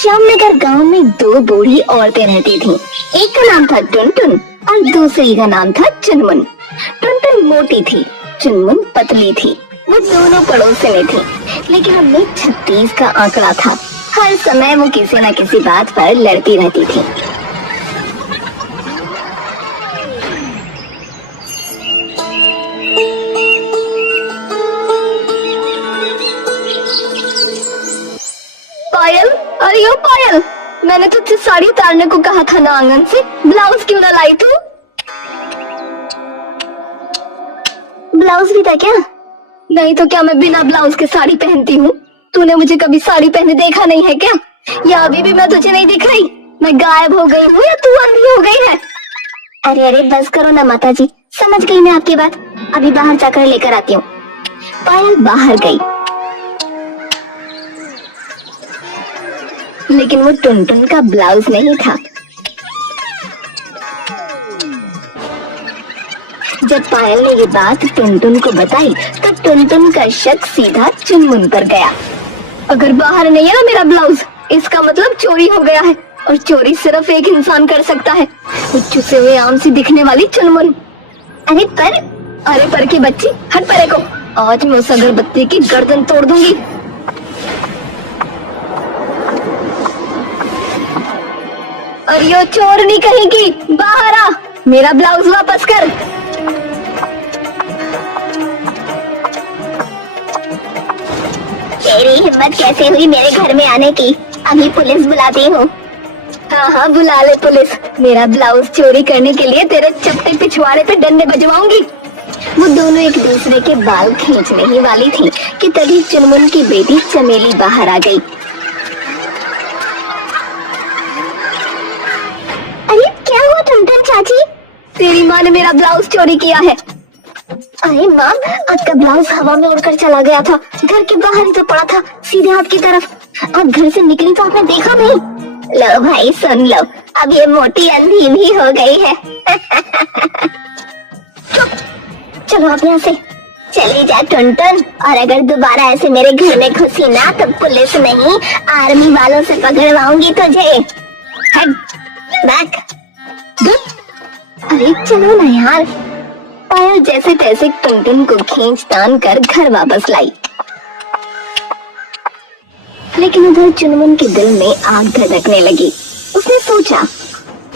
श्यामनगर गांव में दो बूढ़ी औरतें रहती थीं। एक का नाम था टुनटुन और दूसरी का नाम था चुनमुन। टुनटुन मोटी थी, चुनमुन पतली थी। वो दोनों पड़ोसिनें थीं, लेकिन उनमें 36 का आंकड़ा था। हर समय वो किसी न किसी बात पर लड़ती रहती थी। पायल, अरे ओ पायल, मैंने तुझसे साड़ी उतारने को कहा था ना आंगन से, ब्लाउज क्यों ना लाई तू? ब्लाउज भी था क्या? नहीं तो क्या मैं बिना ब्लाउज के साड़ी पहनती हूँ? तूने मुझे कभी साड़ी पहने देखा नहीं है क्या? या अभी भी मैं तुझे नहीं दिख रही? मैं गायब हो गई हूँ या तू अंधी हो गई है? अरे अरे बस करो ना माता जी, समझ गई मैं आपकी बात। अभी बाहर जाकर लेकर आती हूँ। पायल बाहर गई, लेकिन वो टुनटुन का ब्लाउज नहीं था। जब पायल ने ये बात टुनटुन को बताई तो टुनटुन का शक सीधा चुनमुन पर गया। अगर बाहर नहीं है ना मेरा ब्लाउज, इसका मतलब चोरी हो गया है, और चोरी सिर्फ एक इंसान कर सकता है, वो चुसे हुए आम सी दिखने वाली चुनमुन। अरे पर की बच्ची, हट परे को, आज मैं उस अगरबत्ती की गर्दन तोड़ दूंगी। अरे यो चोरनी कहेगी, बाहर आ, मेरा ब्लाउज वापस कर। तेरी हिम्मत कैसे हुई मेरे घर में आने की? अभी पुलिस बुलाती हूँ। हाँ बुला ले पुलिस, मेरा ब्लाउज चोरी करने के लिए तेरे चपटे पिछवाड़े पे डंडे बजवाऊंगी। वो दोनों एक दूसरे के बाल खींचने ही वाली थी कि तभी चुनमुन की बेटी चमेली बाहर आ गई। अरे क्या हुआ टुनटुन चाची? तेरी माँ ने मेरा ब्लाउज चोरी किया है। अरे माँ, आपका ब्लाउज हवा में उड़कर चला गया था, घर के बाहर ही तो पड़ा था, सीधे हाथ की तरफ। आप घर से निकली तो आपने देखा नहीं? लो भाई सुन लो, अब ये मोटी अंधी भी हो गई है। चुप, चलो आप यहाँ से चली जा टुनटुन, और अगर दोबारा ऐसे मेरे घर में घुसी ना तो पुलिस नहीं आर्मी वालों से पकड़वाऊंगी तुझे। हट, बैक। अरे चलो ना यार। पायल जैसे तैसे टुनटुन को खींच तान कर घर वापस लाई, लेकिन उधर चुनमुन के दिल में आग धधकने लगी। उसने सोचा,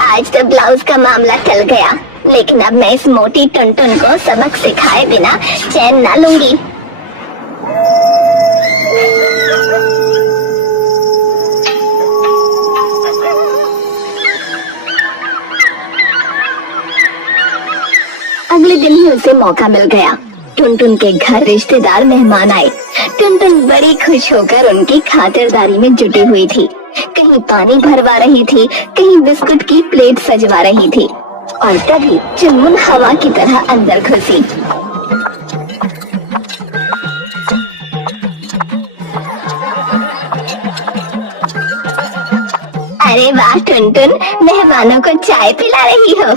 आज तो ब्लाउज का मामला टल गया, लेकिन अब मैं इस मोटी टुनटुन को सबक सिखाए बिना चैन ना लूंगी। अगले दिन ही उसे मौका मिल गया। टुनटुन के घर रिश्तेदार मेहमान आए। टुनटुन बड़ी खुश होकर उनकी खातिरदारी में जुटी हुई थी। कहीं पानी भरवा रही थी, कहीं बिस्कुट की प्लेट सजवा रही थी, और तभी चुनमुन हवा की तरह अंदर घुसी। अरे वाह टुनटुन, मेहमानों को चाय पिला रही हो।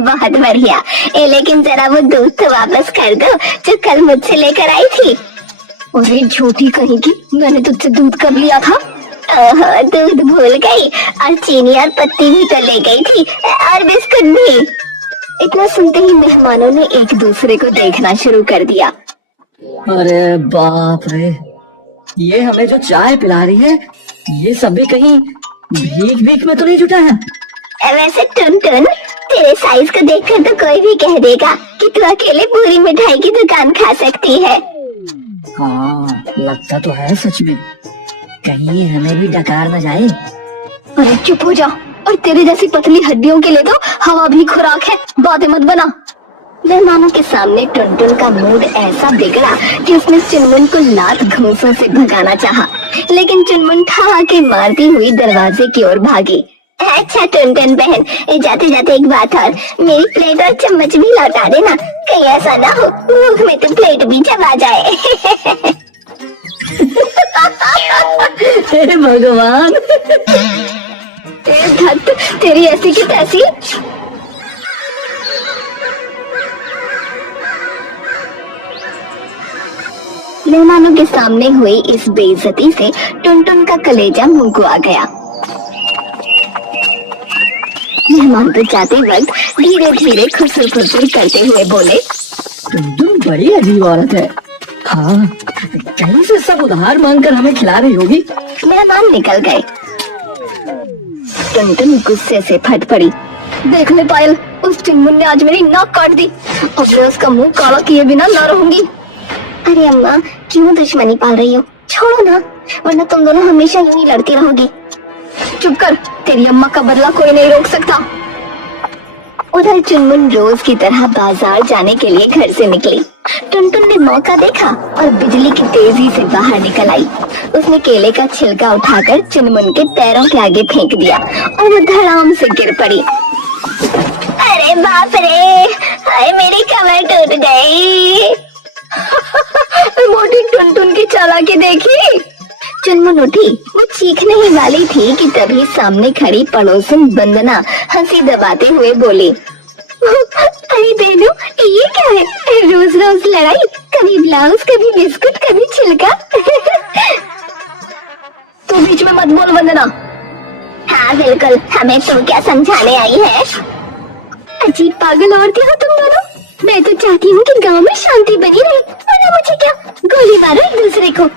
बहुत बढ़िया। लेकिन जरा वो दूध तो वापस कर दो जो कल मुझसे लेकर आई थी। अरे झूठी कहेगी, मैंने तुझसे दूध कब लिया था? ओहो, दूध भूल गई, और चीनी और पत्ती भी तो ले गई थी, और बिस्कुट भी। इतना सुनते ही मेहमानों ने एक दूसरे को देखना शुरू कर दिया। अरे बाप रे, ये हमें जो चाय पिला रही है, ये सब भी कहीं भीख भीख में तो नहीं जुटा है? वैसे टुनटुन, तेरे साइज को देखकर तो कोई भी कह देगा कि तू अकेले पूरी मिठाई की दुकान खा सकती है। हाँ, लगता तो है सच में, कहीं हमें भी डकार न जाए। अरे चुप हो जा, और तेरे जैसी पतली हड्डियों के लिए तो हवा भी खुराक है, बातें मत बना। मेहमानों के सामने टुनटुन का मूड ऐसा बिगड़ा कि उसने चुनमुन को लात घूंसों से भगाना चाहा, लेकिन चुनमुन ठहाके मारती हुई दरवाजे की ओर भागी। अच्छा टुनटुन बहन, जाते जाते एक बात और, मेरी प्लेट और चम्मच भी लौटा देना, कहीं ऐसा ना हो मुंह में तो प्लेट भी चबा जाए। हे भगवान। तेरी ऐसी की तैसी। मेहमानों के सामने हुई इस बेइज्जती से टुनटुन का कलेजा मुंह को आ गया। मेहमान तो जाते वक्त धीरे धीरे खुसर खुसर करते हुए बोले, टुनटुन बड़ी अजीब औरत है। हाँ, कहीं से सब उधार मांगकर हमें खिला रही होगी। मेहमान निकल गए। टुनटुन गुस्से से फट पड़ी। देख ले पायल, उस चुनमुन ने आज मेरी नाक काट दी। अब मैं उसका मुंह काला किए बिना न रहूंगी। अरे अम्मा, क्यों दुश्मनी पाल रही हो? छोड़ो ना, वरना तुम दोनों हमेशा यूं ही लड़ती रहोगी। चुप कर, तेरी अम्मा का बदला कोई नहीं रोक सकता। उधर चुनमुन रोज की तरह बाजार जाने के लिए घर से निकली। टुनटुन ने मौका देखा और बिजली की तेजी से बाहर निकल आई। उसने केले का छिलका उठाकर चुनमुन के पैरों के आगे फेंक दिया और वो धड़ाम से गिर पड़ी। अरे बाप रे, हाय मेरी कमर टूट गई। मोटी टुनटुन की चालाकी देखी। चुनमुन उठी, वो चीखने ही वाली थी कि तभी सामने खड़ी पड़ोसन वंदना हंसी दबाते हुए बोली, अरे बेनू, ये क्या है? रोज रोज लड़ाई, कभी ब्लाउज, कभी बिस्कुट, कभी छिलका। तू बीच में मत बोल वंदना। हाँ बिल्कुल, हमें तुम क्या समझाने आई है? अजीब पागल औरतें हो तुम दोनों। मैं तो चाहती हूँ कि गांव में शांति बनी रहे, वरना मुझे क्या, गोली मारो एक दूसरे को।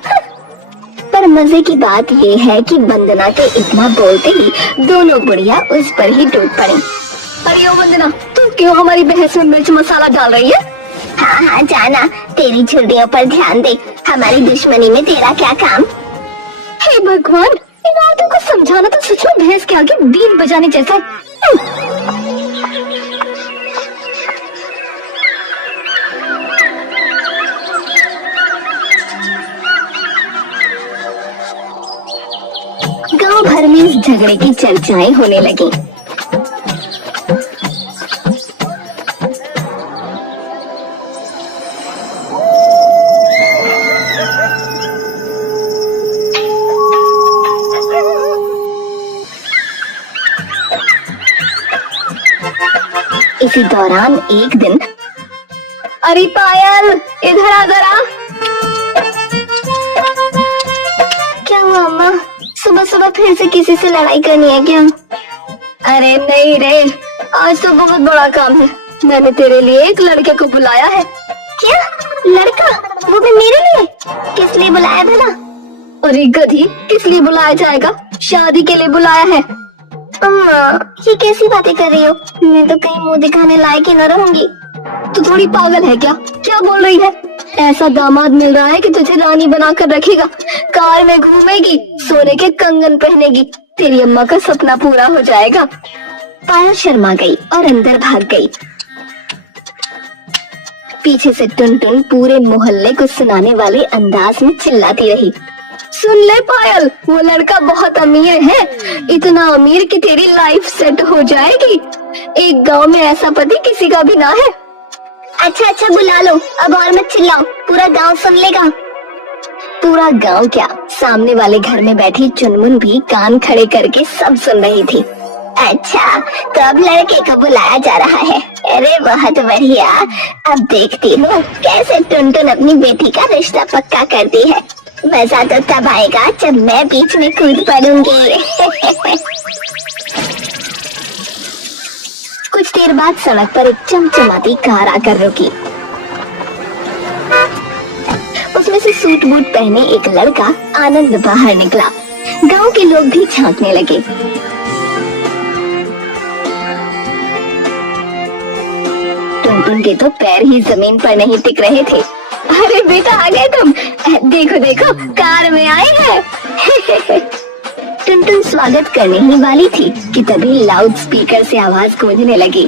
पर मजे की बात ये है कि वंदना के इतना बोलते ही दोनों बुढ़िया उस पर ही टूट पड़ी। अरे ओ वंदना, तू क्यों हमारी बहस में मिर्च मसाला डाल रही है? हाँ हाँ जाना, तेरी झुर्रियों पर ध्यान दे, हमारी दुश्मनी में तेरा क्या काम? हे भगवान, इन औरतों को समझाना तो सच में भैंस के आगे बीन बजाने जैसा है। गांव भर में इस झगड़े की चर्चाएं होने लगी। इसी दौरान एक दिन, अरे पायल इधर आ जरा। क्या हुआ अम्मा? सुबह सुबह फिर से किसी से लड़ाई करनी है क्या? अरे नहीं रे, आज तो बहुत बड़ा काम है। मैंने तेरे लिए एक लड़के को बुलाया है। क्या लड़का? वो भी मेरे लिए? किस लिए बुलाया भला? अरे गधी, किस लिए बुलाया जाएगा? शादी के लिए बुलाया है। अम्मा, ये कैसी बातें कर रही हो? मैं तो कहीं मुंह दिखाने लायक ही न रहूंगी। तू थोड़ी पागल है क्या? क्या बोल रही है? ऐसा दामाद मिल रहा है कि तुझे रानी बनाकर रखेगा, कार में घूमेगी, सोने के कंगन पहनेगी, तेरी अम्मा का सपना पूरा हो जाएगा। पायल शर्मा गई और अंदर भाग गई। पीछे से टुनटुन पूरे मोहल्ले को सुनाने वाले अंदाज में चिल्लाती रही, सुन ले पायल, वो लड़का बहुत अमीर है, इतना अमीर कि तेरी लाइफ सेट हो जाएगी। एक गांव में ऐसा पति किसी का भी ना है। अच्छा अच्छा बुला लो, अब और मत चिल्लाओ, पूरा गांव सुन लेगा। पूरा गांव क्या, सामने वाले घर में बैठी चुनमुन भी कान खड़े करके सब सुन रही थी। अच्छा, तो अब लड़के को बुलाया जा रहा है। अरे बहुत बढ़िया, अब देखती हूँ कैसे टुनटुन अपनी बेटी का रिश्ता पक्का करती है। मजा तो तब आएगा जब मैं बीच में कूद पड़ूंगी। कुछ देर बाद सड़क पर एक चमचमाती कार आकर रुकी। उसमें से सूट बूट पहने एक लड़का आनंद बाहर निकला। गांव के लोग भी झांकने लगे। टुनटुन के तो पैर ही जमीन पर नहीं टिक रहे थे। अरे बेटा, आ गए तुम? देखो देखो, कार में आए हैं। टुनटुन स्वागत करने ही वाली थी कि तभी लाउड स्पीकर से आवाज गूंजने लगी,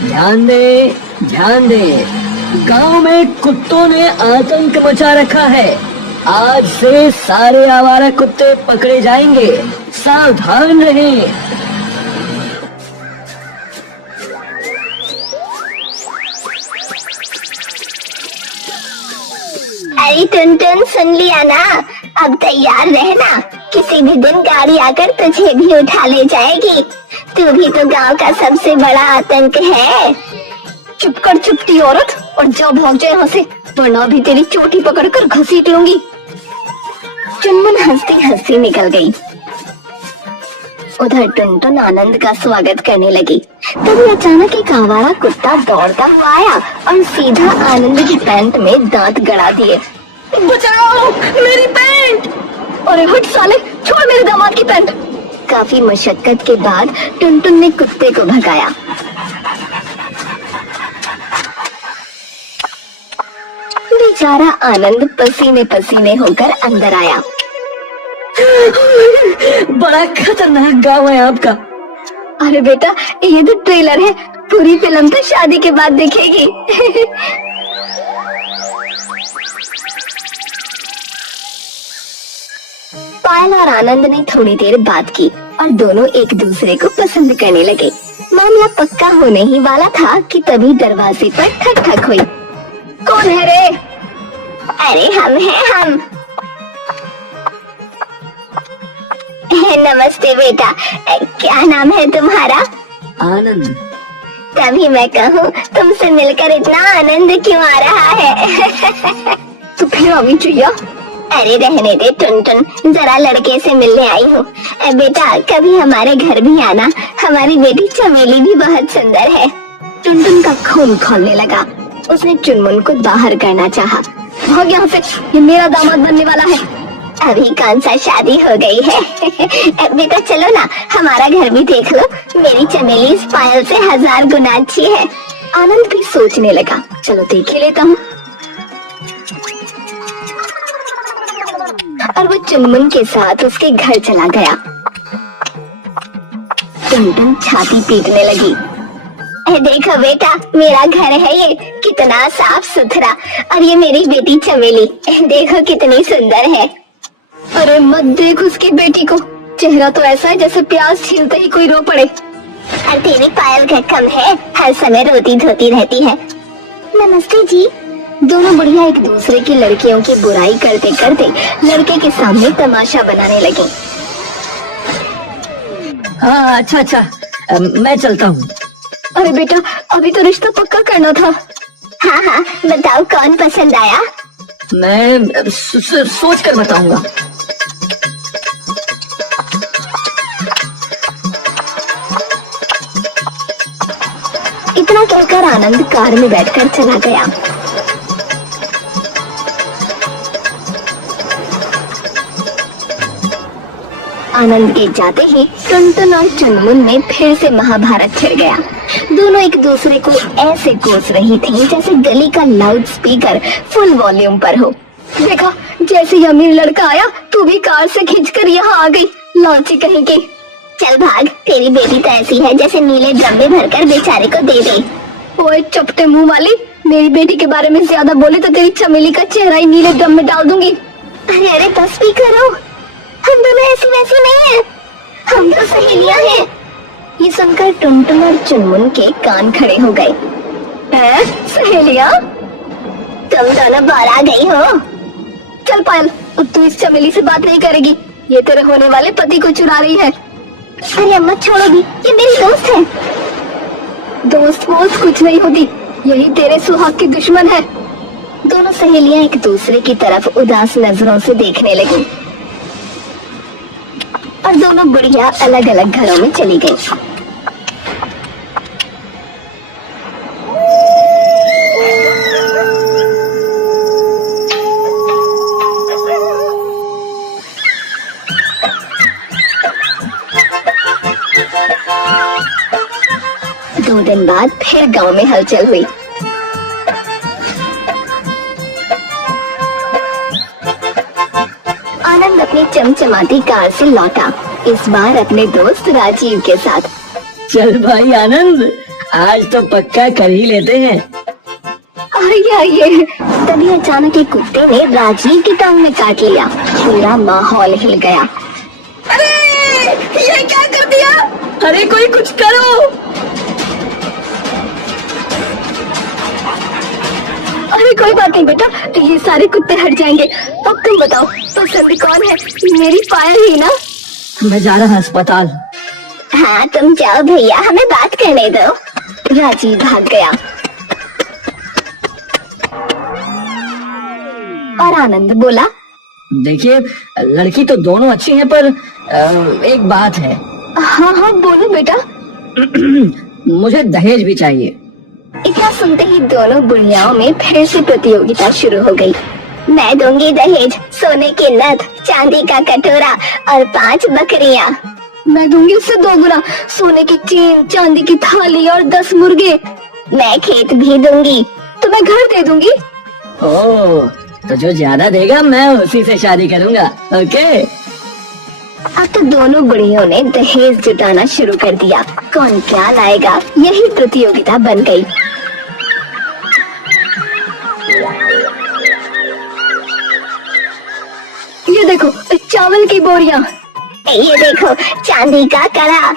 ध्यान दे, ध्यान दे, गांव में कुत्तों ने आतंक मचा रखा है। आज से सारे आवारा कुत्ते पकड़े जाएंगे, सावधान रहें। अरे टुनटुन, सुन लिया ना? अब तैयार रहना, किसी भी दिन गाड़ी आकर तुझे भी उठा ले जाएगी। तू भी तो गांव का सबसे बड़ा आतंक है। चुप कर चुपती औरत, और जाओ भाग जाए यहाँ से। वरना भी तेरी चोटी पकड़कर घसीट लूंगी। चुनमुन हंसती हंसती निकल गई। उधर टुनटुन आनंद का स्वागत करने लगी। तभी अचानक एक आवारा कुत्ता दौड़ता हुआ आया और सीधा आनंद की पैंट में दांत गड़ा दिए। बचाओ मेरी पैंट! अरे हट साले, छोड़ मेरे दामाद की पैंट। काफी मशक्कत के बाद टुनटुन ने कुत्ते को भगाया। बेचारा आनंद पसीने पसीने होकर अंदर आया। बड़ा खतरनाक गाँव है आपका। अरे बेटा, ये तो ट्रेलर है, पूरी फिल्म तो शादी के बाद देखेगी। पायल और आनंद ने थोड़ी देर बात की और दोनों एक दूसरे को पसंद करने लगे। मामला पक्का होने ही वाला था कि तभी दरवाजे पर ठक ठक हुई। कौन है रे? अरे हम हैं हम। नमस्ते बेटा, क्या नाम है तुम्हारा? आनंद। तभी मैं कहूँ तुमसे मिलकर इतना आनंद क्यों आ रहा है? तो फिर अभी चाहिए? अरे रहने दे टुनटुन, जरा लड़के से मिलने आई हूँ। बेटा कभी हमारे घर भी आना, हमारी बेटी चमेली भी बहुत सुंदर है। टुनटुन का खून खौलने लगा। उसने चुनमुन को बाहर करना चाहा। भाग यहाँ से, ये मेरा दामाद बनने वाला है। अभी कौन सा शादी हो गई है? बेटा चलो ना, हमारा घर भी देख लो। मेरी चमेली इस पायल से 1000 गुना अच्छी है। आनंद भी सोचने लगा, चलो देख ही लेता हूँ। और वो चुनमुन के साथ उसके घर चला गया। टुनटुन छाती पीटने लगी। देखो बेटा, मेरा घर है ये, कितना साफ सुथरा। और ये मेरी बेटी चमेली, देखो कितनी सुंदर है। अरे मत देख उसकी बेटी को, चेहरा तो ऐसा है जैसे प्याज छीलते ही कोई रो पड़े। और तेरी पायल का कम है, हर समय रोती धोती रहती है। नमस्ते जी। दोनों बुढ़िया एक दूसरे की लड़कियों की बुराई करते करते लड़के के सामने तमाशा बनाने लगे। हाँ अच्छा, मैं चलता हूँ। अरे बेटा, अभी तो रिश्ता पक्का करना था। हाँ हाँ, बताओ कौन पसंद आया? मैं सोच कर बताऊंगा। इतना कहकर आनंद कार में बैठकर चला गया। आनंद के जाते ही टुनटुन और चुनमुन में फिर से महाभारत छिड़ गया। दोनों एक दूसरे को ऐसे कोस रही थी जैसे गली का लाउड स्पीकर फुल वॉल्यूम पर हो। देखा, जैसे ही अमीर लड़का आया तू भी कार से खींचकर यहाँ आ गई, लालची कहीं की। चल भाग, तेरी बेटी तो ऐसी है जैसे नीले ड्रम में भरकर बेचारे को दे दे। ओए चपटे मुंह वाली, मेरी बेटी के बारे में ज्यादा बोले तो तेरी चमेली का चेहरा ही नीले ड्रम में डाल दूंगी। अरे अरे बस भी करो, हम दोनों ऐसी वैसी नहीं है, हम तो सहेलियां हैं। ये सुनकर टुनटुन और चुनमुन के कान खड़े हो गए। सहेलियां? तुम दोनों बाहर आ गई हो। चल पायल, अब तू इस चमेली से बात नहीं करेगी, ये तेरे होने वाले पति को चुरा रही है। अरे अम्मा छोड़ो भी, ये मेरी दोस्त है। दोस्त वोस्त कुछ नहीं होती, यही तेरे सुहाग की दुश्मन है। दोनों सहेलियां एक दूसरे की तरफ उदास नजरों से देखने लगी और दोनों बुढ़िया अलग अलग घरों में चली गई। दो दिन बाद फिर गांव में हलचल हुई। आनंद अपनी चमचमाती कार से लौटा, इस बार अपने दोस्त राजीव के साथ। चल भाई आनंद, आज तो पक्का कर ही लेते हैं। आइए। तभी अचानक एक कुत्ते ने राजीव की टांग में काट लिया। पूरा माहौल हिल गया। अरे ये क्या कर दिया? अरे कोई कुछ करो। अरे कोई बात नहीं बेटा, ये सारे कुत्ते हट जाएंगे। अब तुम बताओ पसंद कौन है? मेरी पायल ही ना? मैं जा रहा अस्पताल। हाँ तुम जाओ भैया, हमें बात करने दो। राजीव भाग गया। और आनंद बोला, देखिए, लड़की तो दोनों अच्छी हैं, पर एक बात है। हाँ हाँ बोलो बेटा। मुझे दहेज भी चाहिए। इतना सुनते ही दोनों बुढ़ियाओं में फिर से प्रतियोगिता शुरू हो गई। मैं दूंगी दहेज, सोने की नथ, चांदी का कटोरा और 5 बकरियां। मैं दूंगी उससे 2 गुना, सोने की चेन, चांदी की थाली और 10 मुर्गे। मैं खेत भी दूंगी, तो मैं घर दे दूंगी। ओह, तो जो ज्यादा देगा मैं उसी से शादी करूंगा। ओके। अब तो दोनों बुढ़ियों ने दहेज जुटाना शुरू कर दिया। कौन क्या लाएगा, यही प्रतियोगिता बन गई। ये देखो चावल की बोरियां, ये देखो चांदी का कड़ा,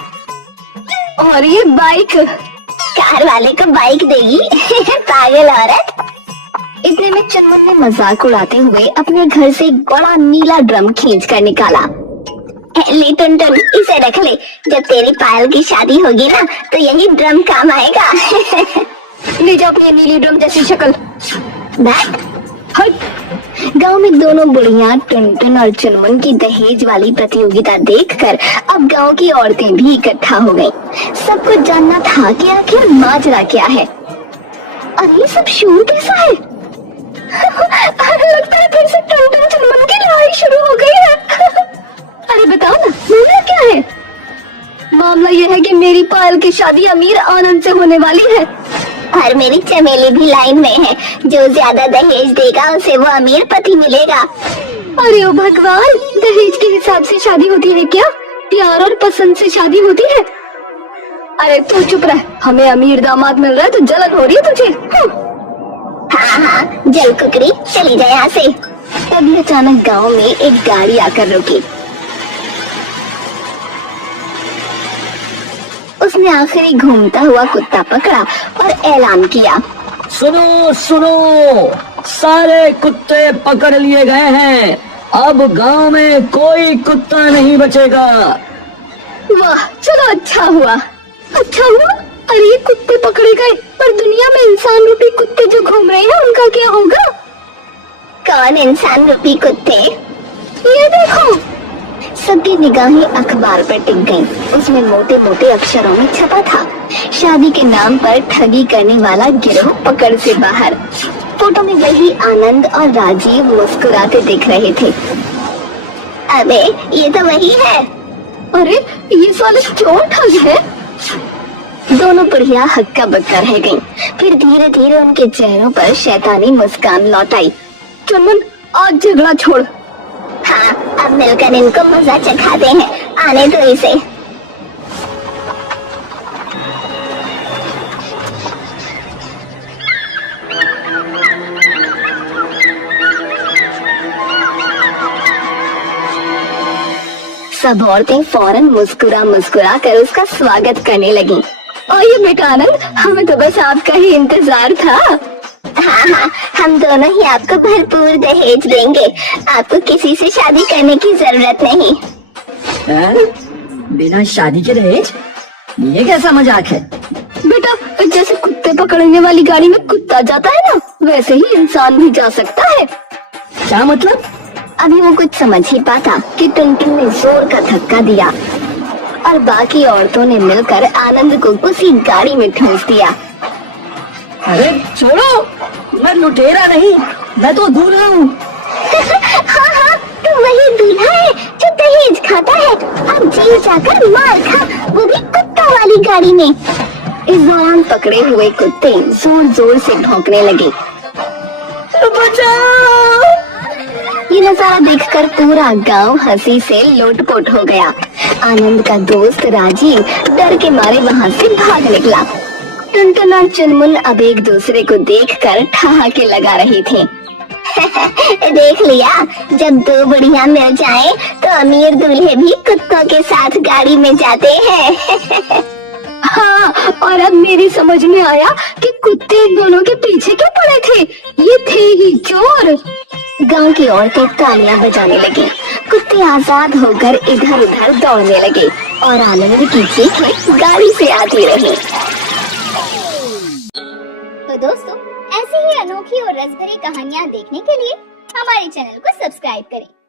और ये बाइक। कार वाले को बाइक देगी? पागल औरत। इतने में चुनमुन ने मजाक उड़ाते हुए अपने घर से एक बड़ा नीला ड्रम खींच कर निकाला। ले टुनटुन, इसे रख ले, जब तेरी पायल की शादी होगी ना तो यही ड्रम काम आएगा। ले जा अपनी नीली ड्रम जैसी शक्ल। गांव में दोनों बुढ़ियां टुनटुन और चुनमुन की दहेज वाली प्रतियोगिता देखकर अब गांव की औरतें भी इकट्ठा हो गईं। सबको जानना था कि आखिर माजरा क्या है। और ये सब शोर कैसा है? लगता है फिर से टुनटुन चुनमुन की लड़ाई शुरू हो गई है। अरे बताओ ना, मामला क्या है? मामला यह है कि मेरी पायल की शादी अमीर आनंद से होने वाली है, और मेरी चमेली भी लाइन में है। जो ज्यादा दहेज देगा उसे वो अमीर पति मिलेगा। अरे ओ भगवान, दहेज के हिसाब से शादी होती है क्या? प्यार और पसंद से शादी होती है? अरे तू चुप रह, हमें अमीर दामाद मिल रहा है तो जलन हो रही है तुझे। हाँ हाँ, जल कुकरी, चली जाए यहाँ से। तभी अचानक गांव में एक गाड़ी आकर रुकी। उसने आखिरी घूमता हुआ कुत्ता पकड़ा और ऐलान किया, सुनो सुनो, सारे कुत्ते पकड़ लिए गए हैं। अब गांव में कोई कुत्ता नहीं बचेगा। वाह, चलो अच्छा हुआ। अच्छा हुआ? अरे ये कुत्ते पकड़े गए, पर दुनिया में इंसान रूपी कुत्ते जो घूम रहे हैं उनका क्या होगा? कौन इंसान रूपी कुत्ते? ये देखो। सबकी निगाहें अखबार पर टिक गईं। उसमें मोटे मोटे अक्षरों में छपा था, शादी के नाम पर ठगी करने वाला गिरोह पकड़ से बाहर। फोटो में वही आनंद और राजीव मुस्कुराते दिख रहे थे। अबे ये तो वही है। अरे ये साले चोर ठग है। दोनों बुढ़िया हक्का बक्का रह गईं। फिर धीरे धीरे उनके चेहरों पर शैतानी मुस्कान लौट आई। चुनमुन, आज झगड़ा छोड़। हाँ, अब मिलकर इनको मजा चखाते हैं। आने दो इसे। सब औरतें फौरन मुस्कुरा मुस्कुरा कर उसका स्वागत करने लगीं। आइए बेटा आनंद, हमें तो बस आपका ही इंतजार था। हाँ हाँ, हम दोनों ही आपको भरपूर दहेज देंगे। आपको किसी से शादी करने की जरूरत नहीं। बिना शादी के दहेज? ये कैसा मजाक है? बेटा, जैसे कुत्ते पकड़ने वाली गाड़ी में कुत्ता जाता है ना, वैसे ही इंसान भी जा सकता है। क्या मतलब? अभी वो कुछ समझ ही पाता कि टुनटुन ने जोर का धक्का दिया और बाकी औरतों ने मिलकर आनंद को उसी गाड़ी में ठूंस दिया। अरे छोड़ो, मैं लुटेरा नहीं, मैं तो दूल्हा हूँ। हाँ हाँ, तू वही दूल्हा है जो दहेज खाता है। अब जेल जाकर मार खा, वो भी कुत्ता वाली गाड़ी में। इस दौरान पकड़े हुए कुत्ते जोर जोर से भौंकने लगे। बचाओ! ये नजारा देखकर पूरा गांव हंसी से लोटपोट हो गया। आनंद का दोस्त राजीव डर के मारे वहाँ से भाग निकला। टुनटुन और चुनमुन अब एक दूसरे को देखकर ठहाके लगा रही थी। देख लिया, जब 2 बुढ़िया मिल जाएं, तो अमीर दूल्हे भी कुत्तों के साथ गाड़ी में जाते हैं। हाँ, और अब मेरी समझ में आया कि कुत्ते दोनों के पीछे क्यों पड़े थे। ये थे ही चोर। गांव की औरतें तालियां बजाने लगी। कुत्ते आजाद होकर इधर उधर दौड़ने लगे और आनंद की चीखें गाड़ी से आती रही। तो दोस्तों, ऐसी ही अनोखी और रसभरी कहानियाँ देखने के लिए हमारे हमारे चैनल को सब्सक्राइब करें।